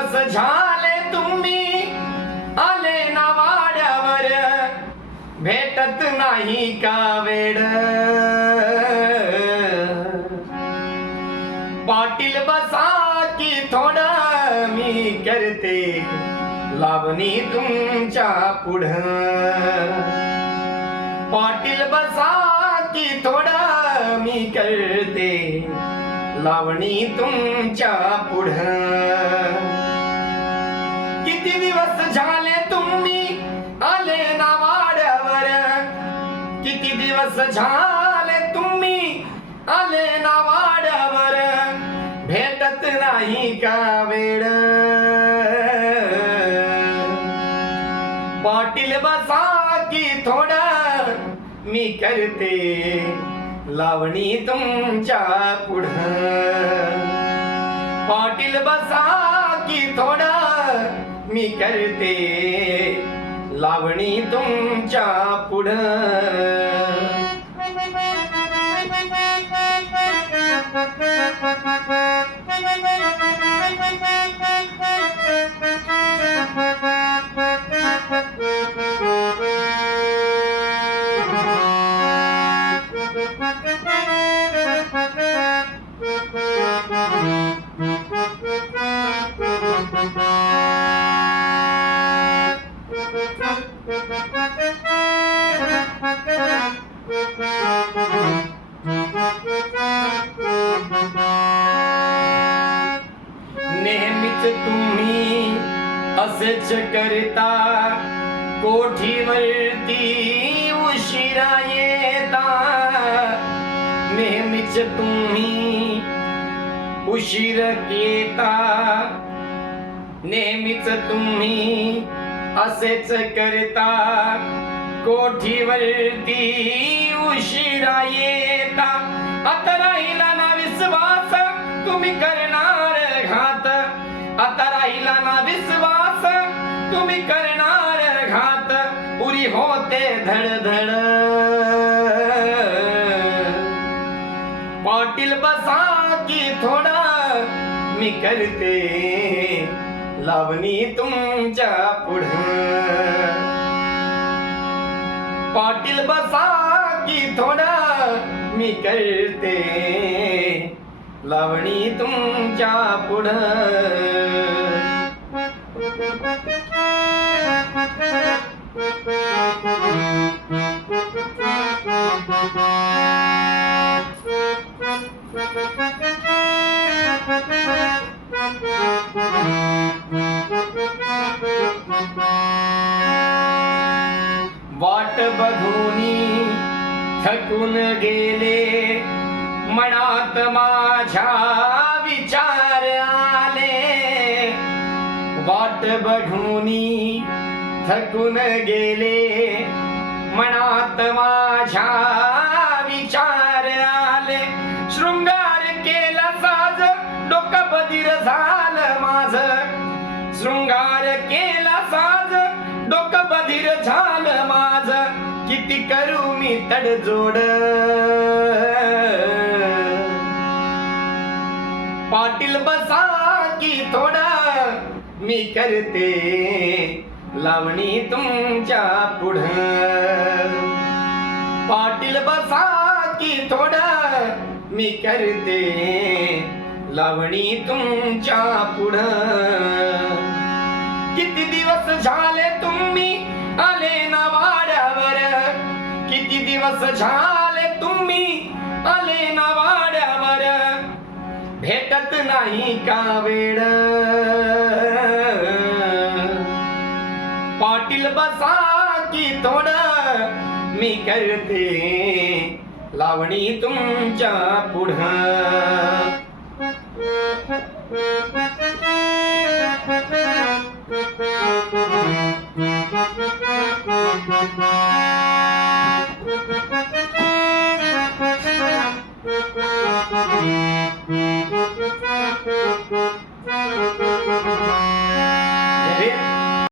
दिवस झाले तुम्ही. आले ना वाड्यावर. भेटत नाही का वेड? पाटील बसा की थोड मी करते. लावणी तुमच्या पुढं. पाटील बसा की थोड मी करते. लावणी तुमच्या पुढं. किती दिवस झाले तुम्ही आले ना वाड्यावर? किती दिवस झाले तुम्ही आले ना वाड्यावर? भेटत नाही का वेळ? पाटील बसा की थोडं मी करते लावणी तुमच्या पुढ पाटील बसा की थोडा मी करते लावणी तुमच्या पुढं नेहमीच तुम्ही असेच करता. कोठीवरती उशिरा येता. नेहमीच तुम्ही उशीर येता नेहमीच तुम्ही असेच करता. कोठीवरती उशिरा येता आता राहिला ना विश्वास तुम्ही करणार घात. आता राहिला ना विश्वास तुम्ही करणार घात. पुरी होते धडधड. पाटील बसा की थोडा मी करते लावणी तुमच्या पुढ. पाटील बसा की थोडा मी करते. लावणी तुमच्या पुढं. वाट बघू थकून गेले. मनात माझ्या विचार आले. वाट बघूनी थकून गेले. मनात माझ्या विचार आले. शृंगार केला साज डोकं बधीर झालं माझ. शृंगार केला साज डोकं बधीर झालं माझ. किती करू मी तडजोड पाटील बसा की थोडा. मी करते लावणी तुमच्या पुढं. पाटील बसा की थोडा. मी करते लावणी तुमच्या पुढं. किती दिवस झाले तुम्ही किती दिवस झाले तुम्ही आले ना वाड्यावर? भेटत नाही का वेळ? पाटील बसा की थोड मी करते लावणी तुमच्या पुढं.